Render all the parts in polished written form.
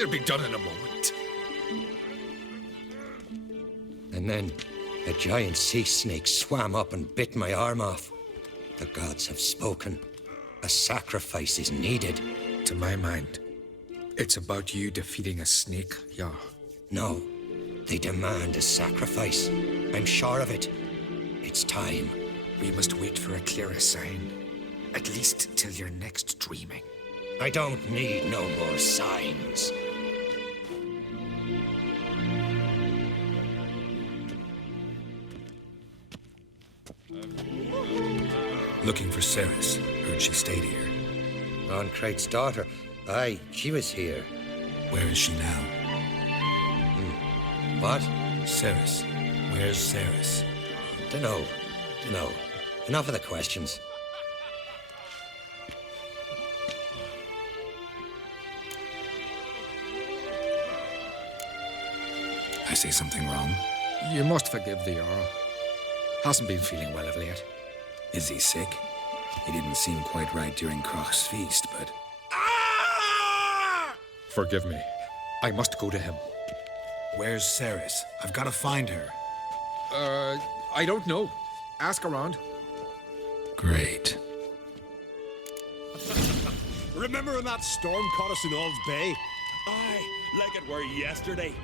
We'll be done in a moment. And then a giant sea snake swam up and bit my arm off. The gods have spoken. A sacrifice is needed. To my mind, it's about you defeating a snake, Jarl. No, they demand a sacrifice. I'm sure of it. It's time. We must wait for a clearer sign. At least till your next dreaming. I don't need no more signs. Looking for Ceres. Heard she stayed here. On Craig's daughter. Aye, she was here. Where is she now? What? Ceres. Where's Ceres? Dunno. Enough of the questions. I say something wrong? You must forgive the Jarl. Hasn't been feeling well of late. Is he sick? He didn't seem quite right during Crach's feast, but... Forgive me. I must go to him. Where's Ceres? I've got to find her. I don't know. Ask around. Great. Remember when that storm caught us in Ald's Bay? Aye, like it were yesterday.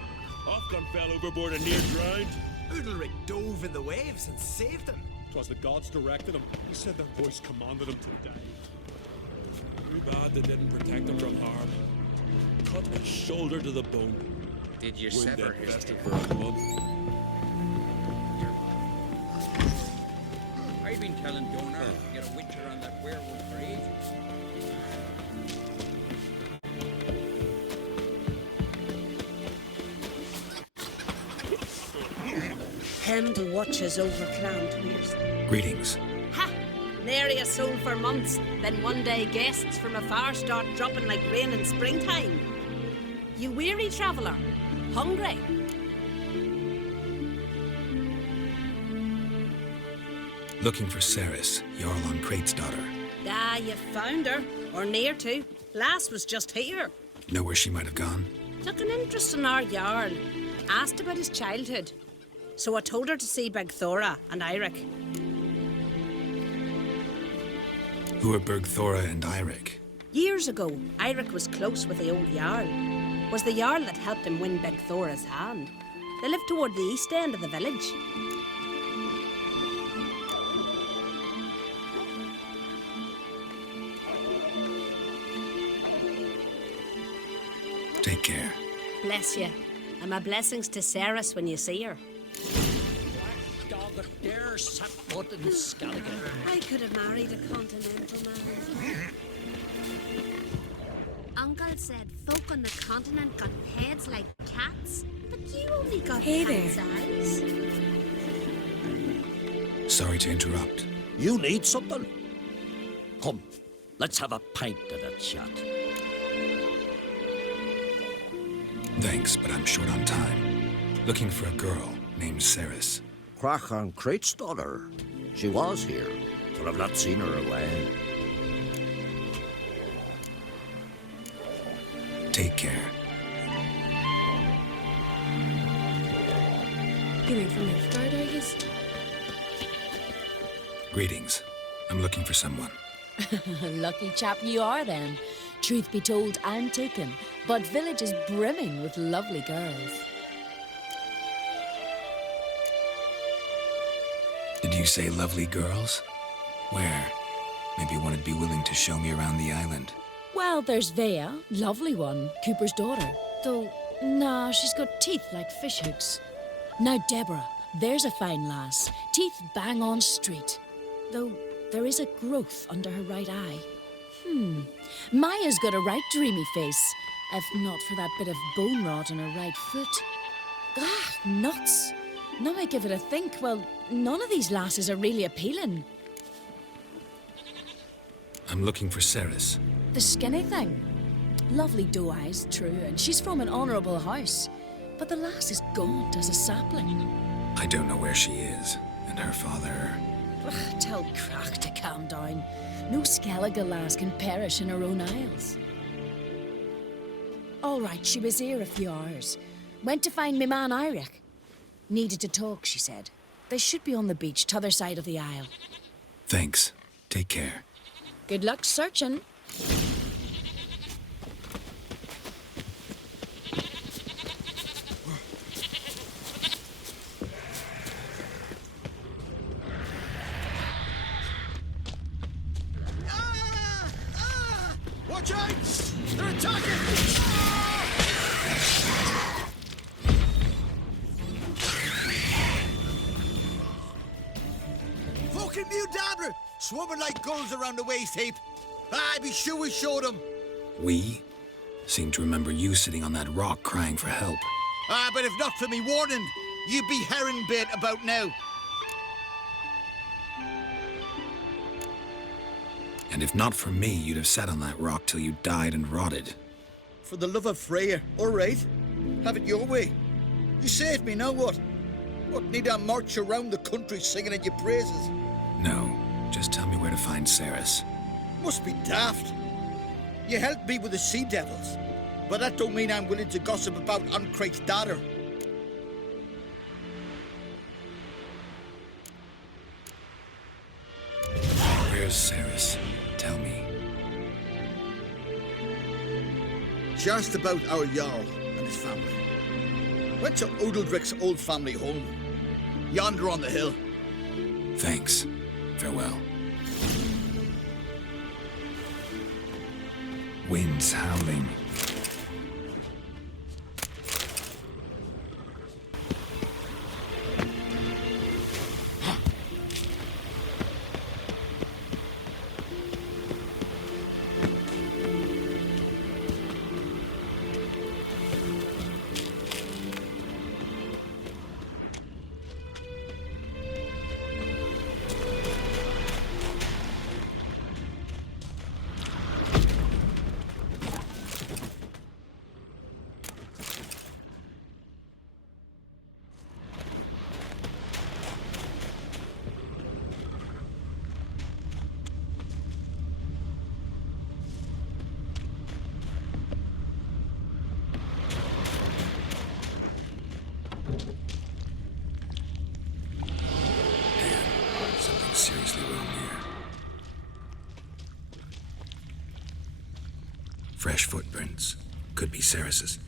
Ofcom fell overboard and near drowned. Udalryk dove in the waves and saved him. 'Twas the gods directed him. He said their voice commanded him to die. Too bad they didn't protect him from harm. Cut his shoulder to the bone. Did you Wounded sever his fester teeth? for a month. I've been telling Donor to get a witcher on that werewolf for ages. Hemmed watches over Clan Tweers. Greetings. Ha! Nary a soul for months. Then one day guests from afar start dropping like rain in springtime. You weary traveller? Hungry? Looking for Ceres, Jarl on Craig's daughter. Ah, you found her. Or near to. Last was just here. Know where she might have gone? Took an interest in our Jarl. Asked about his childhood. So I told her to see Bergthora and Eirik. Who are Bergthora and Eirik? Years ago, Eirik was close with the old Jarl. Was the Jarl that helped him win Bergthora's hand. They lived toward the east end of the village. Take care. Bless you. And my blessings to Ceres when you see her. There sat foot in Scalligan. I could have married a continental man. Uncle said folk on the continent got heads like cats, but you only got cat's eyes. Sorry to interrupt. You need something? Come, let's have a pint and a chat. Thanks, but I'm short on time. Looking for a girl named Ceres. Crach on Craig's daughter. She was here, but I've not seen her away. Take care. You mean from Nilfgaard, I guess? Greetings. I'm looking for someone. Lucky chap you are then. Truth be told, I'm taken, but village is brimming with lovely girls. Did you say lovely girls? Where? Maybe one would be willing to show me around the island. Well, there's Vea, lovely one, Cooper's daughter. Though, nah, she's got teeth like fishhooks. Now, Deborah, there's a fine lass, teeth bang on straight. Though, there is a growth under her right eye. Maya's got a right dreamy face, if not for that bit of bone rot in her right foot. Ah, nuts. Now I give it a think, well, none of these lasses are really appealing. I'm looking for Ceres. The skinny thing. Lovely doe eyes, true, and she's from an honourable house. But the lass is gaunt as a sapling. I don't know where she is, and her father... Ugh, tell Crach to calm down. No Skellige lass can perish in her own isles. All right, she was here a few hours. Went to find me man Udalryk. Needed to talk, she said. They should be on the beach, t'other side of the aisle. Thanks. Take care. Good luck searching. Watch out! They're attacking! Fucking Udalryk! Swarming like gulls around the waist heap. I'd be sure we showed them. We? Seem to remember you sitting on that rock crying for help. But if not for me warning, you'd be herring bait about now. And if not for me, you'd have sat on that rock till you died and rotted. For the love of Freya, all right. Have it your way. You saved me, now what? What, need I march around the country singing at your praises? No, just tell me where to find Ceres. Must be daft. You helped me with the sea devils, but that don't mean I'm willing to gossip about Uncrate's daughter. Where's Ceres? Tell me. Just about our Jarl and his family. Went to Udalryk's old family home. Yonder on the hill. Thanks. Farewell. Winds howling. Seriously wrong here. Fresh footprints. Could be Ceres's.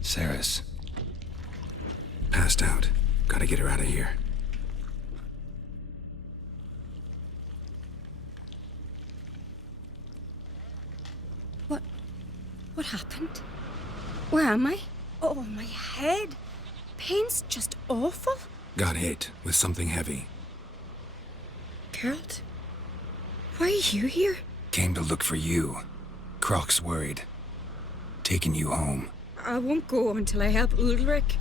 Ceres. Passed out. Gotta get her out of here. What happened? Where am I? Oh, my head. Pain's just awful. Got hit with something heavy. Geralt? Why are you here? Came to look for you. Croc's worried. Taking you home. I won't go until I help Udalryk.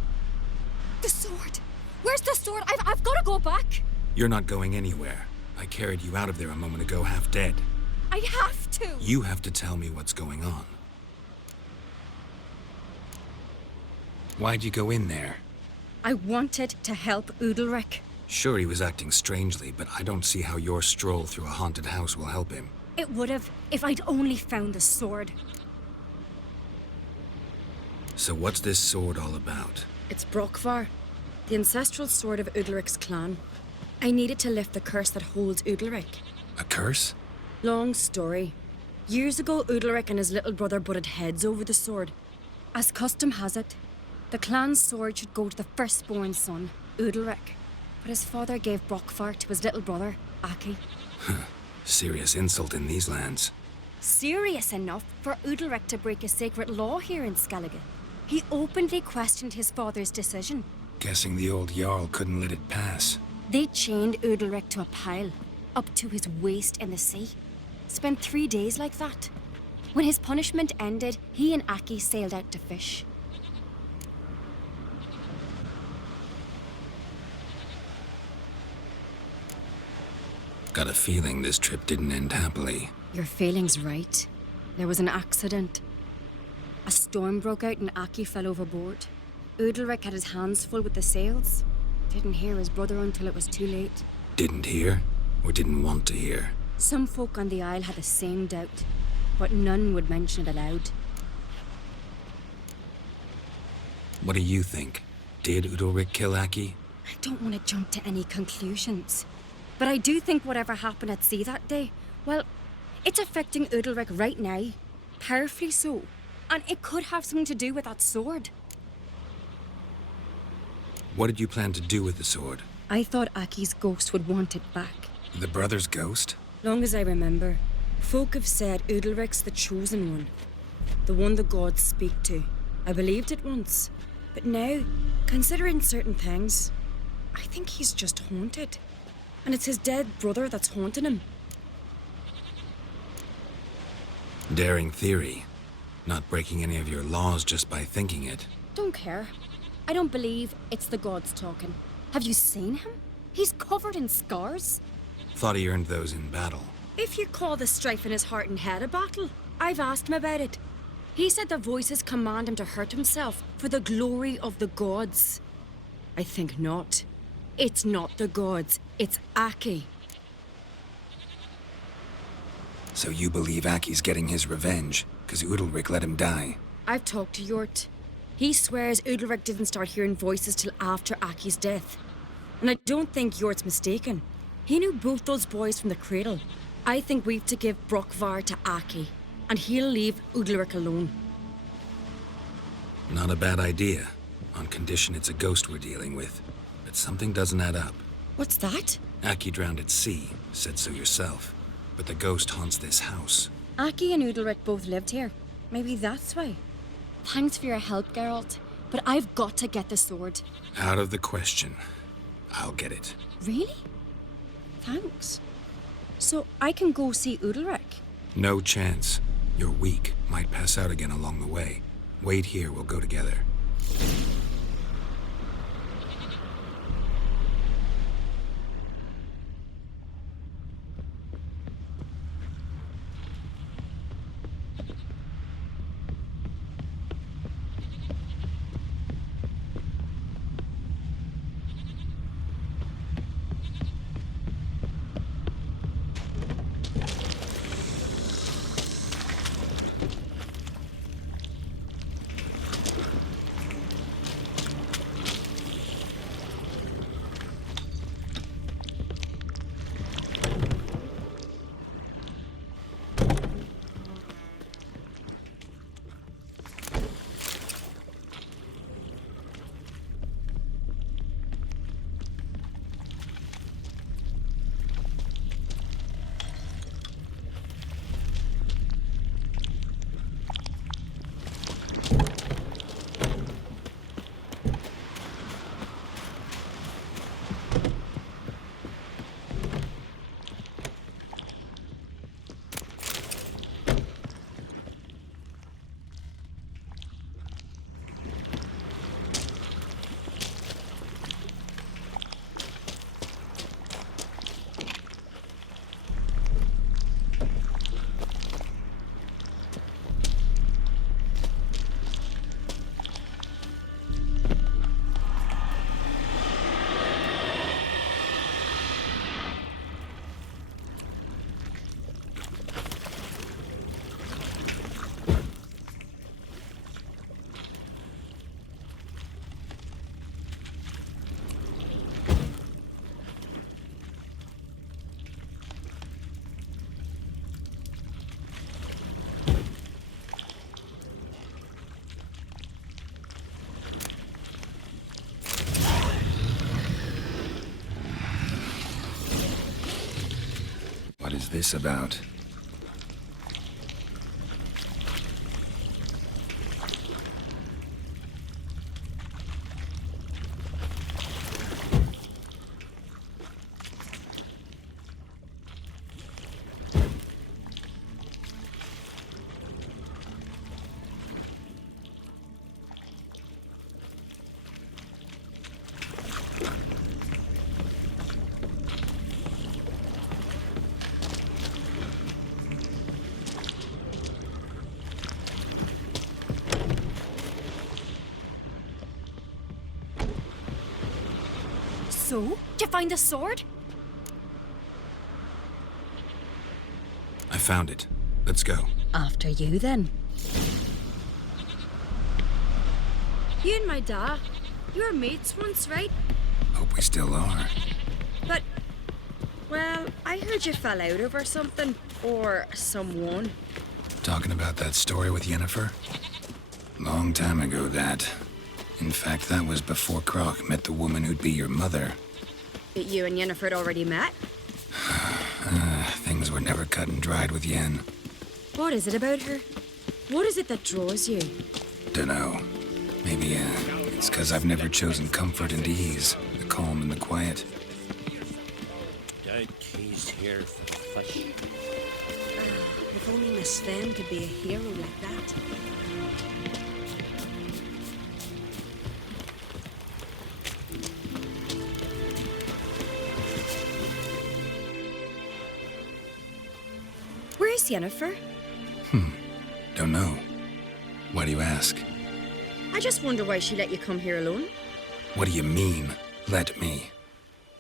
The sword! Where's the sword? I've got to go back! You're not going anywhere. I carried you out of there a moment ago, half dead. I have to! You have to tell me what's going on. Why'd you go in there? I wanted to help Udalryk. Sure, he was acting strangely, but I don't see how your stroll through a haunted house will help him. It would have, if I'd only found the sword. So what's this sword all about? It's Brokvar, the ancestral sword of Udalryk's clan. I needed to lift the curse that holds Udalryk. A curse? Long story. Years ago, Udalryk and his little brother butted heads over the sword. As custom has it, the clan's sword should go to the firstborn son, Udalryk. But his father gave Brockvar to his little brother, Aki. Serious insult in these lands. Serious enough for Udalryk to break a sacred law here in Skellige. He openly questioned his father's decision. Guessing the old Jarl couldn't let it pass. They chained Udalryk to a pile, up to his waist in the sea. Spent 3 days like that. When his punishment ended, he and Aki sailed out to fish. Got a feeling this trip didn't end happily. Your feeling's right. There was an accident. A storm broke out and Aki fell overboard. Udalryk had his hands full with the sails. Didn't hear his brother until it was too late. Didn't hear? Or didn't want to hear? Some folk on the Isle had the same doubt, but none would mention it aloud. What do you think? Did Udalryk kill Aki? I don't want to jump to any conclusions. But I do think whatever happened at sea that day, well, it's affecting Udalryk right now. Powerfully so. And it could have something to do with that sword. What did you plan to do with the sword? I thought Aki's ghost would want it back. The brother's ghost? Long as I remember, folk have said Udalryk's the chosen one. The one the gods speak to. I believed it once. But now, considering certain things, I think he's just haunted. And it's his dead brother that's haunting him. Daring theory. Not breaking any of your laws just by thinking it. Don't care. I don't believe it's the gods talking. Have you seen him? He's covered in scars. Thought he earned those in battle. If you call the strife in his heart and head a battle, I've asked him about it. He said the voices command him to hurt himself for the glory of the gods. I think not. It's not the gods, it's Aki. So you believe Aki's getting his revenge, because Udalryk let him die? I've talked to Yort. He swears Udalryk didn't start hearing voices till after Aki's death. And I don't think Yort's mistaken. He knew both those boys from the cradle. I think we've to give Brockvar to Aki, and he'll leave Udalryk alone. Not a bad idea, on condition it's a ghost we're dealing with. But something doesn't add up. What's that? Aki drowned at sea, said so yourself. But the ghost haunts this house. Aki and Udalryk both lived here. Maybe that's why. Thanks for your help, Geralt. But I've got to get the sword. Out of the question. I'll get it. Really? Thanks. So I can go see Udalryk? No chance. You're weak. Might pass out again along the way. Wait here, we'll go together. What is this about? So, did you find the sword? I found it. Let's go. After you, then. You and my dad, you were mates once, right? Hope we still are. But, well, I heard you fell out over something. Or someone. Talking about that story with Yennefer? Long time ago, that. In fact, that was before Croc met the woman who'd be your mother. But you and Yennefer had already met? Things were never cut and dried with Yen. What is it about her? What is it that draws you? Dunno. Maybe, it's 'cause I've never chosen comfort and ease, the calm and the quiet. Keys here for the fish. If only Miss Sven could be a hero like that. Where's Yennefer? Don't know. Why do you ask? I just wonder why she let you come here alone. What do you mean, let me?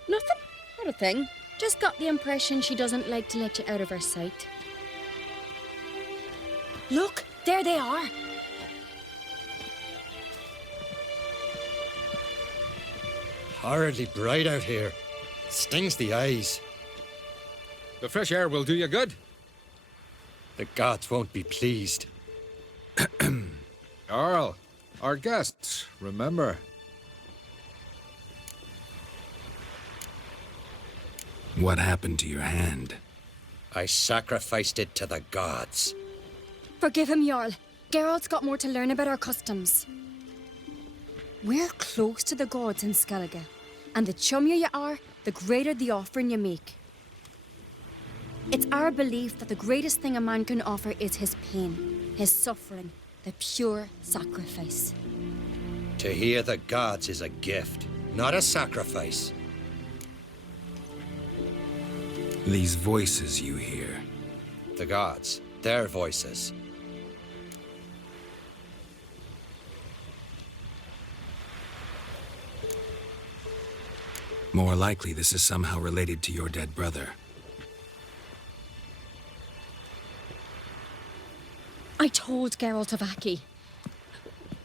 Nothing. Not a thing. Just got the impression she doesn't like to let you out of her sight. Look, there they are. Horridly bright out here. Stings the eyes. The fresh air will do you good. The gods won't be pleased. Jarl, our guests, remember. What happened to your hand? I sacrificed it to the gods. Forgive him, Jarl. Geralt's got more to learn about our customs. We're close to the gods in Skellige, and the chummier you are, the greater the offering you make. It's our belief that the greatest thing a man can offer is his pain, his suffering, the pure sacrifice. To hear the gods is a gift, not a sacrifice. These voices you hear. The gods, their voices. More likely this is somehow related to your dead brother. I told Geralt of Aki.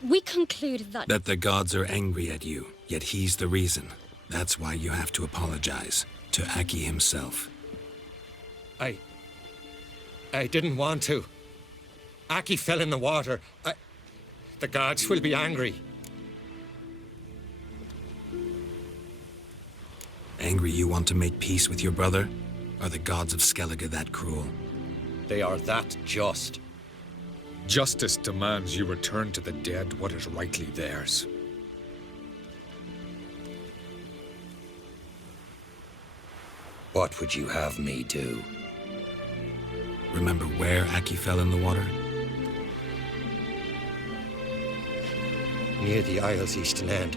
We concluded that... That the gods are angry at you, yet he's the reason. That's why you have to apologize. To Aki himself. I didn't want to. Aki fell in the water. The gods will be angry. Angry you want to make peace with your brother? Are the gods of Skellige that cruel? They are that just. Justice demands you return to the dead what is rightly theirs. What would you have me do? Remember where Aki fell in the water? Near the Isle's eastern end,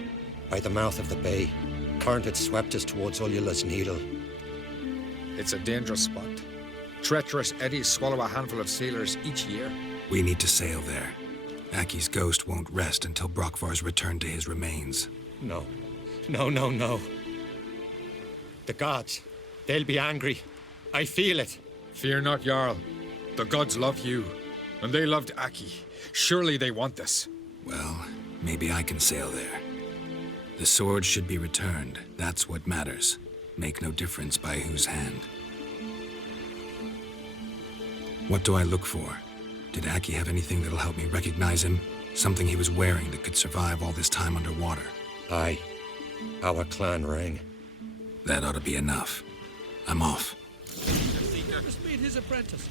by the mouth of the bay. Current had swept us towards Ullula's Needle. It's a dangerous spot. Treacherous eddies swallow a handful of sailors each year. We need to sail there. Aki's ghost won't rest until Brokvar's returned to his remains. No. No. The gods, they'll be angry. I feel it. Fear not, Jarl. The gods love you, and they loved Aki. Surely they want this. Well, maybe I can sail there. The sword should be returned. That's what matters. Make no difference by whose hand. What do I look for? Did Aki have anything that'll help me recognize him? Something he was wearing that could survive all this time underwater? Aye. Our clan ring. That ought to be enough. I'm off. Seeker, artist made his apprentice.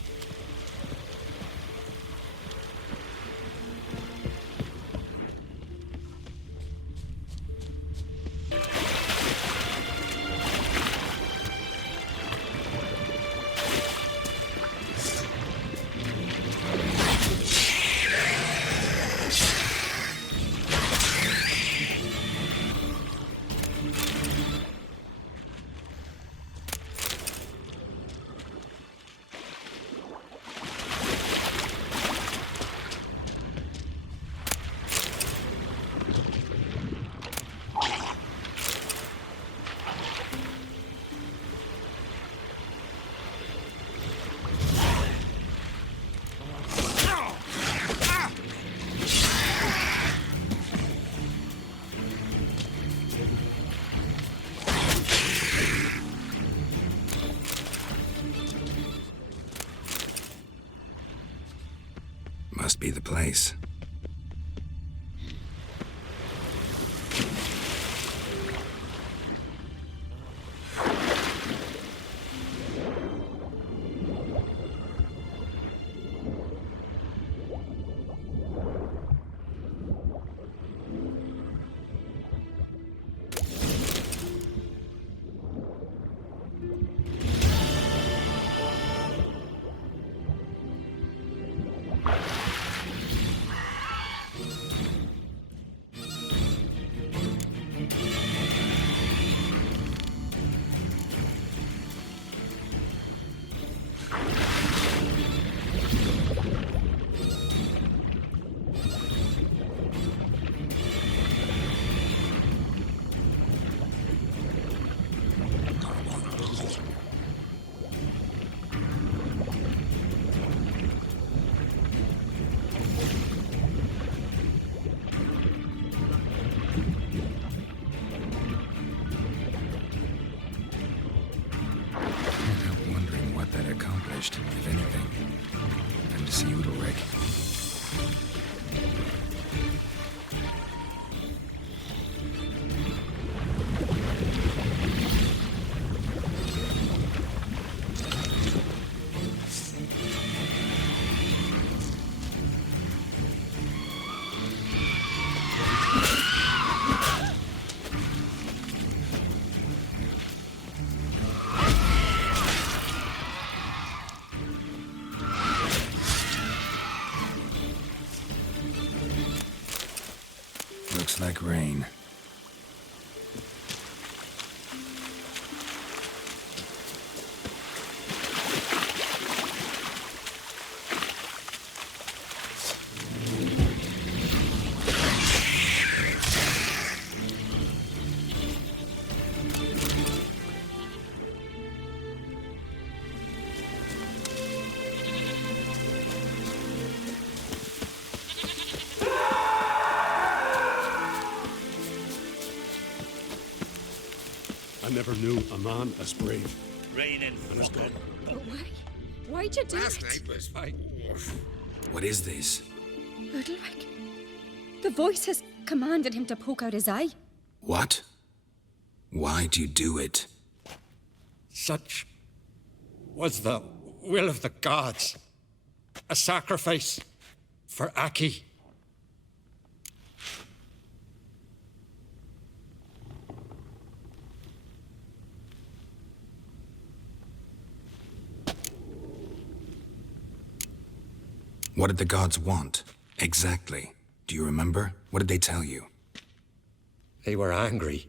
Must be the place. If anything, time to see Udalryk. Looks like rain. I never knew a man as brave. Raining and as good. But why? Why'd you do Last it? night was fine. What is this? Udalryk. The voice has commanded him to poke out his eye. What? Why'd you do it? Such was the will of the gods. A sacrifice for Aki. What did the gods want? Exactly. Do you remember? What did they tell you? They were angry.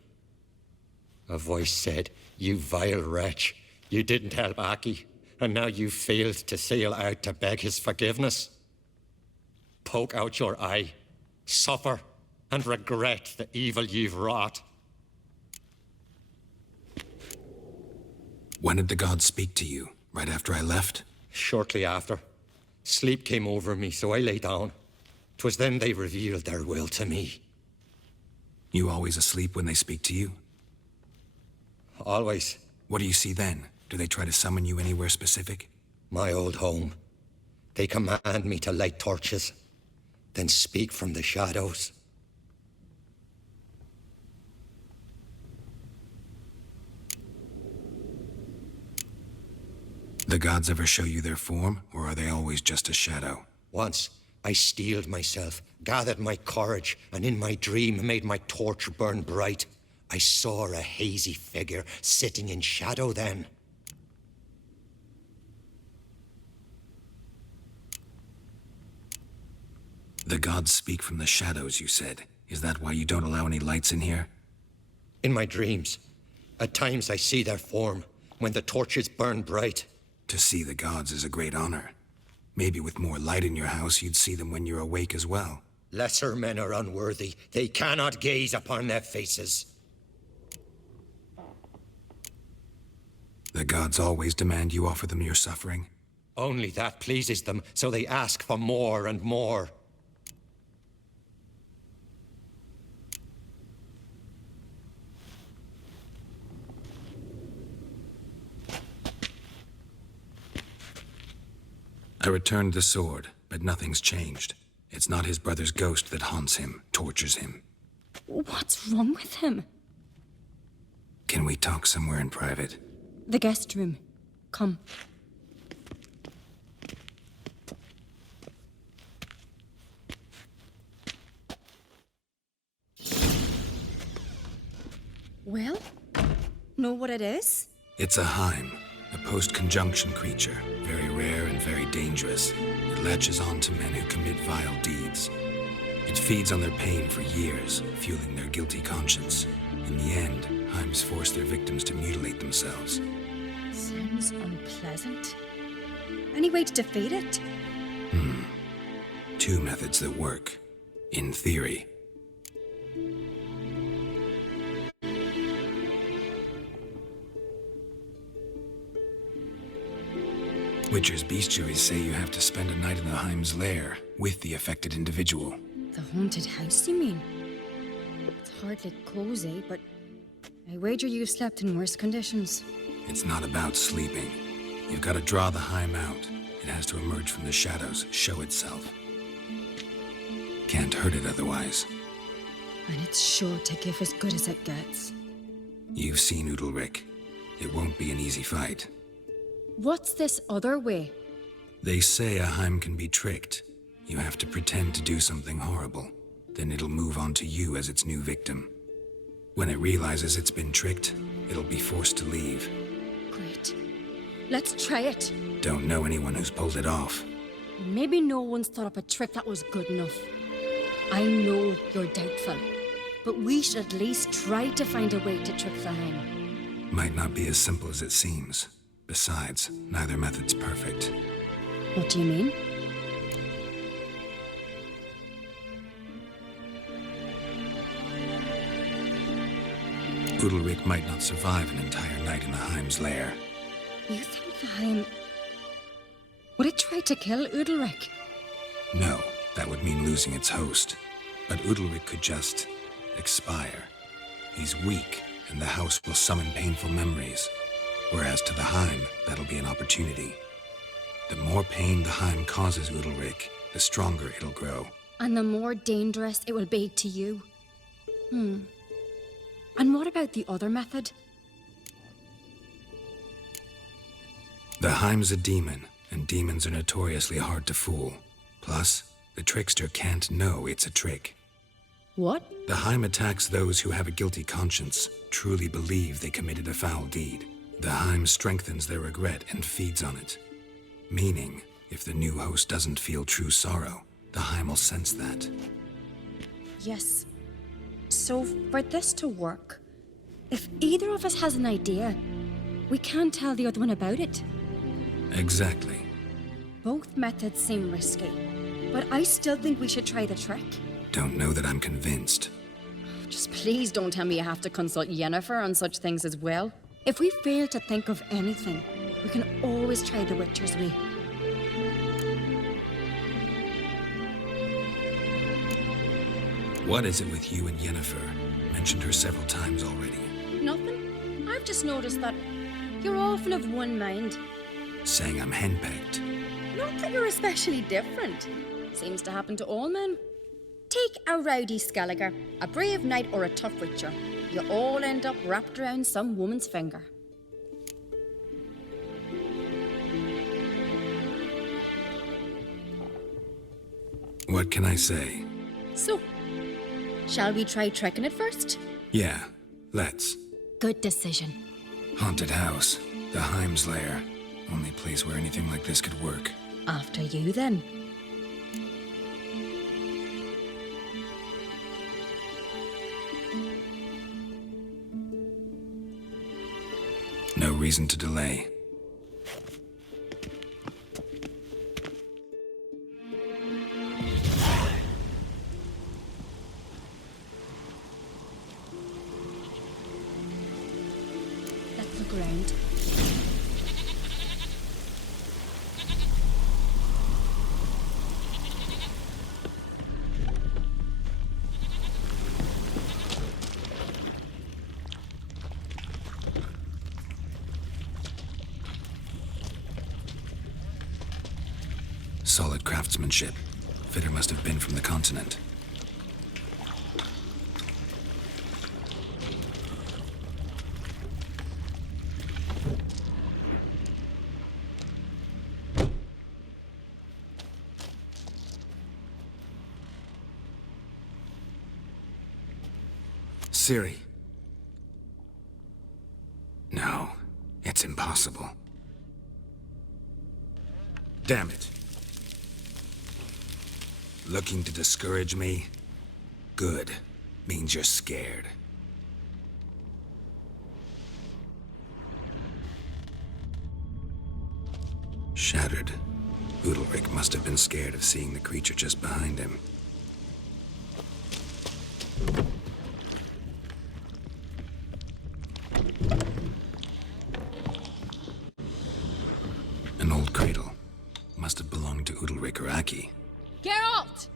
A voice said, "You vile wretch, you didn't help Aki, and now you failed to sail out to beg his forgiveness. Poke out your eye, suffer, and regret the evil you've wrought." When did the gods speak to you? Right after I left? Shortly after. Sleep came over me, so I lay down. 'Twas then they revealed their will to me. You always asleep when they speak to you? Always. What do you see then? Do they try to summon you anywhere specific? My old home. They command me to light torches, then speak from the shadows. The gods ever show you their form, or are they always just a shadow? Once, I steeled myself, gathered my courage, and in my dream made my torch burn bright. I saw a hazy figure sitting in shadow then. The gods speak from the shadows, you said. Is that why you don't allow any lights in here? In my dreams, at times I see their form, when the torches burn bright. To see the gods is a great honor. Maybe with more light in your house, you'd see them when you're awake as well. Lesser men are unworthy. They cannot gaze upon their faces. The gods always demand you offer them your suffering? Only that pleases them, so they ask for more and more. I returned the sword, but nothing's changed. It's not his brother's ghost that haunts him, tortures him. What's wrong with him? Can we talk somewhere in private? The guest room. Come. Well, know what it is? It's a Heim, a post-conjunction creature, very rare and very dangerous. It latches on to men who commit vile deeds. It feeds on their pain for years, fueling their guilty conscience. In the end, Heims force their victims to mutilate themselves. Sounds unpleasant. Any way to defeat it? Two methods that work, in theory. Witcher's bestiaries say you have to spend a night in the Heim's lair with the affected individual. The haunted house, you mean? It's hardly cozy, but I wager you've slept in worse conditions. It's not about sleeping. You've got to draw the Heim out. It has to emerge from the shadows, show itself. Can't hurt it otherwise. And it's sure to give as good as it gets. You've seen Udalryk. It won't be an easy fight. What's this other way? They say a Heim can be tricked. You have to pretend to do something horrible. Then it'll move on to you as its new victim. When it realizes it's been tricked, it'll be forced to leave. Great. Let's try it. Don't know anyone who's pulled it off. Maybe no one's thought up a trick that was good enough. I know you're doubtful, but we should at least try to find a way to trick the Heim. Might not be as simple as it seems. Besides, neither method's perfect. What do you mean? Udalryk might not survive an entire night in the Heim's lair. You think the Heim... Would it try to kill Udalryk? No, that would mean losing its host. But Udalryk could just expire. He's weak, and the house will summon painful memories. Whereas to the Heim, that'll be an opportunity. The more pain the Heim causes Udalryk, the stronger it'll grow. And the more dangerous it will be to you. And what about the other method? The Heim's a demon, and demons are notoriously hard to fool. Plus, the trickster can't know it's a trick. What? The Heim attacks those who have a guilty conscience, truly believe they committed a foul deed. The Heim strengthens their regret and feeds on it. Meaning, if the new host doesn't feel true sorrow, the Heim will sense that. Yes. So, for this to work, if either of us has an idea, we can't tell the other one about it. Exactly. Both methods seem risky, but I still think we should try the trick. Don't know that I'm convinced. Just please don't tell me you have to consult Yennefer on such things as well. If we fail to think of anything, we can always try the Witcher's way. What is it with you and Yennefer? Mentioned her several times already. Nothing. I've just noticed that you're often of one mind. Saying I'm henpecked. Not that you're especially different. Seems to happen to all men. Take a rowdy Skelliger, a brave knight or a tough witcher. You all end up wrapped around some woman's finger. What can I say? So, shall we try trekking it first? Yeah, let's. Good decision. Haunted house. The Heim's lair. Only place where anything like this could work. After you, then. No reason to delay. Let's look around. Solid craftsmanship. Fitter must have been from the continent. Ciri. No, it's impossible. Damn it. Looking to discourage me? Good. Means you're scared. Shattered. Udalryk must have been scared of seeing the creature just behind him. An old cradle. Must have belonged to Udalryk or Aki. Geralt!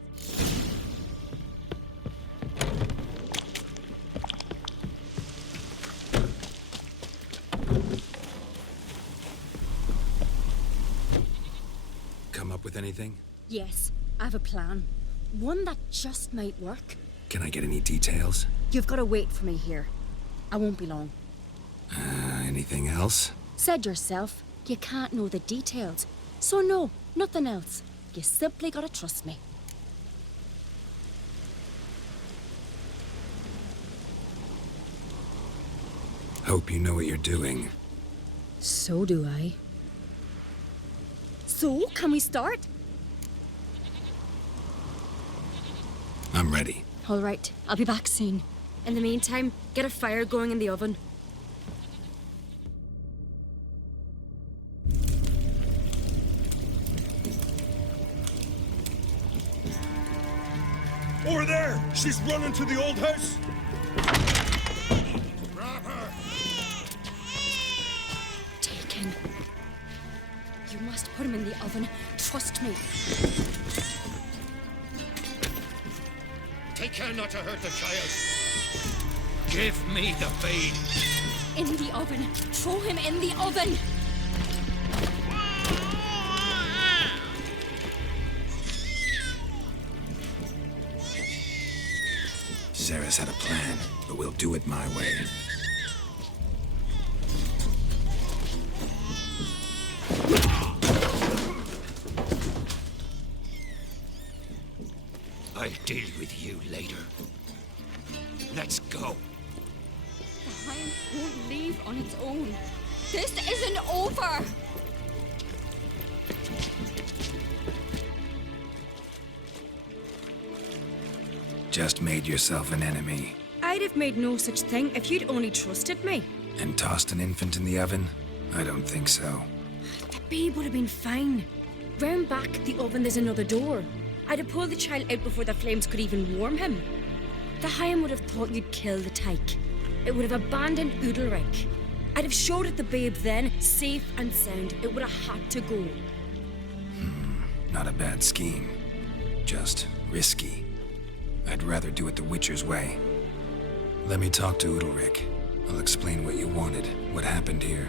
Come up with anything? Yes, I have a plan. One that just might work. Can I get any details? You've got to wait for me here. I won't be long. Anything else? Said yourself, you can't know the details. So no, nothing else. You simply gotta trust me. Hope you know what you're doing. So do I. So, can we start? I'm ready. All right, I'll be back soon. In the meantime, get a fire going in the oven. Over there! She's running to the old house! Grab her! Taken. You must put him in the oven. Trust me. Take care not to hurt the child. Give me the babe. In the oven. Throw him in the oven. Sarah's had a plan, but we'll do it my way. I'll deal with you later. Let's go. The Hind won't leave on its own. This isn't over. Just made yourself an enemy. I'd have made no such thing if you'd only trusted me. And tossed an infant in the oven? I don't think so. The babe would have been fine. Round back the oven there's another door. I'd have pulled the child out before the flames could even warm him. The Hind would have thought you'd kill the tyke. It would have abandoned Udalryk. I'd have showed it the babe then, safe and sound. It would have had to go. Not a bad scheme. Just risky. I'd rather do it the Witcher's way. Let me talk to Udalryk. I'll explain what you wanted, what happened here.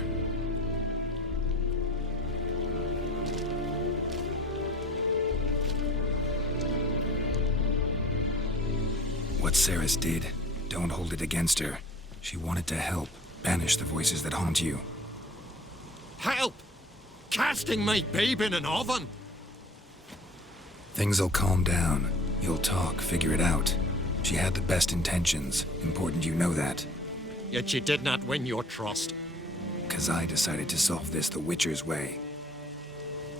What Sarah's did, don't hold it against her. She wanted to help, banish the voices that haunt you. Help! Casting my babe in an oven! Things'll calm down. You'll talk, figure it out. She had the best intentions. Important you know that. Yet she did not win your trust. 'Cause I decided to solve this the Witcher's way.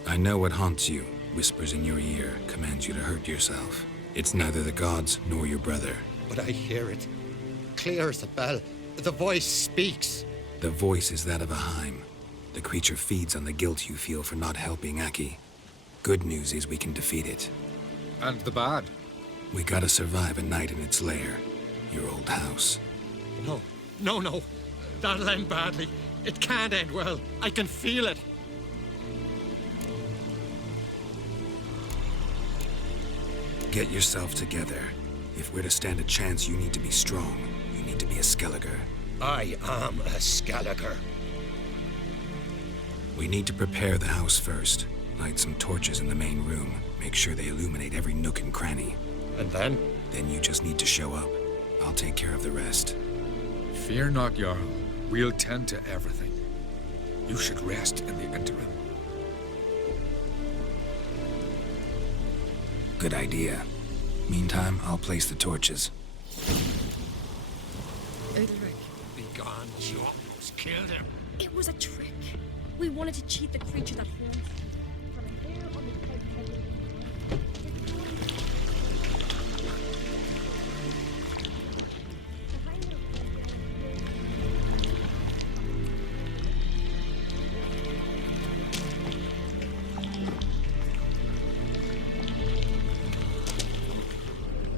I know what haunts you, whispers in your ear, commands you to hurt yourself. It's neither the gods nor your brother. But I hear it. Clear as a bell. The voice speaks. The voice is that of a Heim. The creature feeds on the guilt you feel for not helping Aki. Good news is we can defeat it. And the bad? We gotta survive a night in its lair. Your old house. No. That'll end badly. It can't end well. I can feel it. Get yourself together. If we're to stand a chance, you need to be strong. You need to be a Skelliger. I am a Skelliger. We need to prepare the house first. Light some torches in the main room. Make sure they illuminate every nook and cranny. And then? Then you just need to show up. I'll take care of the rest. Fear not, Jarl. We'll tend to everything. You should rest in the interim. Good idea. Meantime, I'll place the torches. Udalryk. Be gone, you almost killed him. It was a trick. We wanted to cheat the creature that haunts you. From a hair on his head.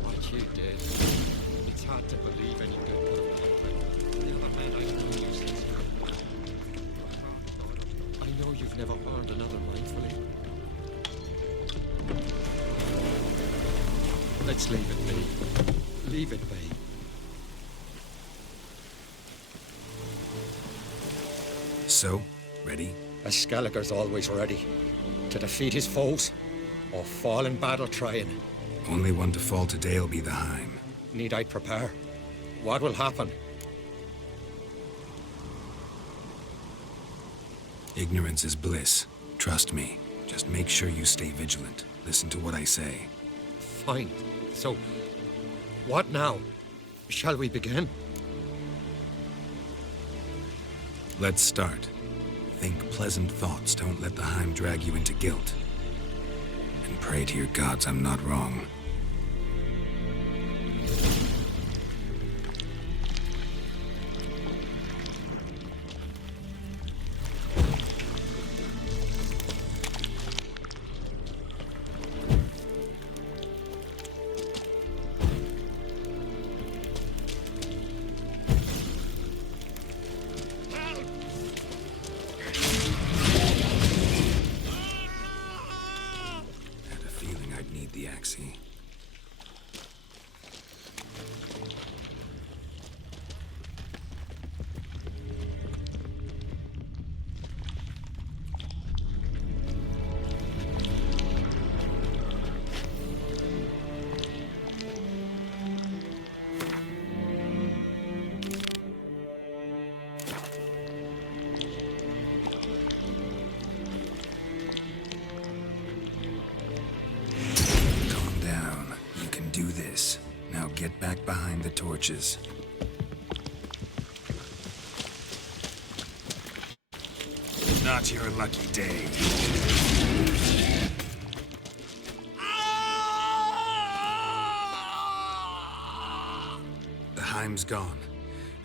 What you did. It's hard to believe any good could have happened. The other men I know useless. I know you've never harmed another mindfully. Let's leave it be. Leave it be. So, ready? A Skelliger's always ready. To defeat his foes, or fall in battle trying. Only one to fall today'll be the Heim. Need I prepare? What will happen? Ignorance is bliss. Trust me. Just make sure you stay vigilant. Listen to what I say. Fine. So, what now? Shall we begin? Let's start. Think pleasant thoughts. Don't let the Heim drag you into guilt. And pray to your gods I'm not wrong. Get back behind the torches. Not your lucky day. The Heim's gone.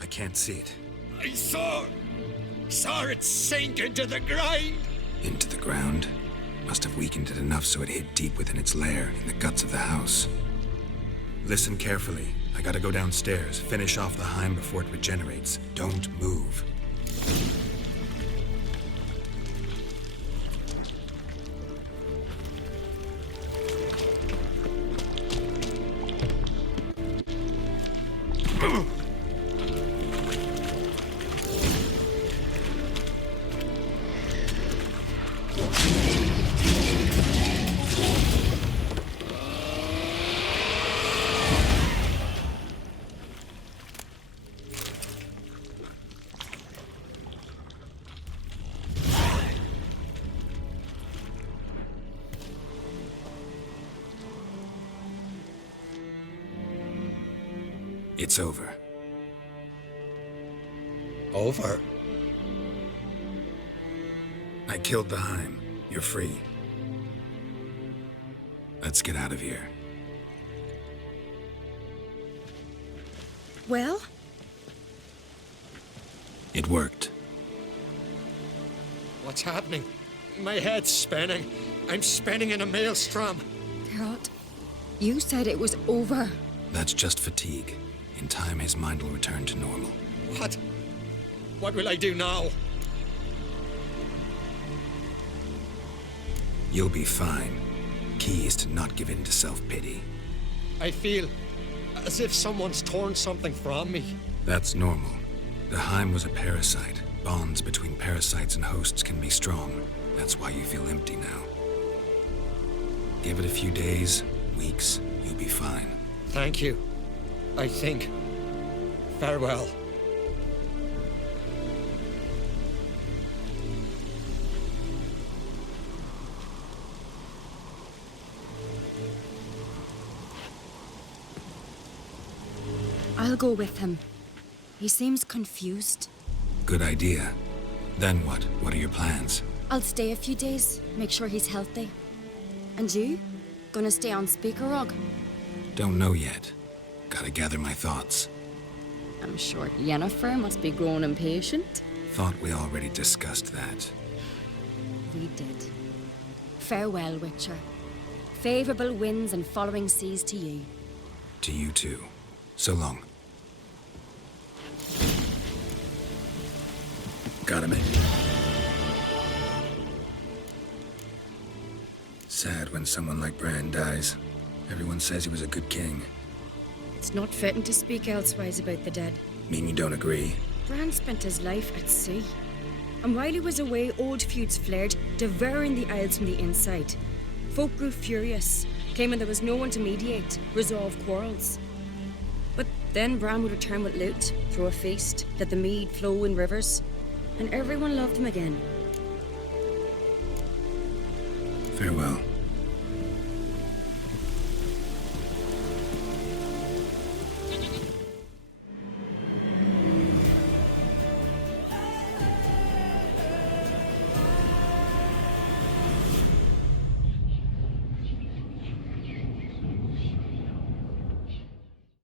I can't see it. I saw it sink into the ground. Into the ground? Must have weakened it enough so it hid deep within its lair, in the guts of the house. Listen carefully. I gotta go downstairs, finish off the Heim before it regenerates. Don't move. It's over. Over? I killed the Heim. You're free. Let's get out of here. Well? It worked. What's happening? My head's spinning. I'm spinning in a maelstrom. Geralt, you said it was over. That's just fatigue. In time, his mind will return to normal. What? What will I do now? You'll be fine. Key is to not give in to self-pity. I feel as if someone's torn something from me. That's normal. The Heim was a parasite. Bonds between parasites and hosts can be strong. That's why you feel empty now. Give it a few days, weeks, you'll be fine. Thank you. I think. Farewell. I'll go with him. He seems confused. Good idea. Then what? What are your plans? I'll stay a few days, make sure he's healthy. And you? Gonna stay on Speaker Rug? Don't know yet. Gotta gather my thoughts. I'm sure Yennefer must be growing impatient. Thought we already discussed that. We did. Farewell, Witcher. Favorable winds and following seas to you. To you too. So long. Gotta make it. Sad when someone like Bran dies. Everyone says he was a good king. It's not fitting to speak elsewise about the dead. Mean you don't agree? Bran spent his life at sea. And while he was away, old feuds flared, devouring the Isles from the inside. Folk grew furious, claiming there was no one to mediate, resolve quarrels. But then Bran would return with loot, throw a feast, let the mead flow in rivers, and everyone loved him again. Farewell.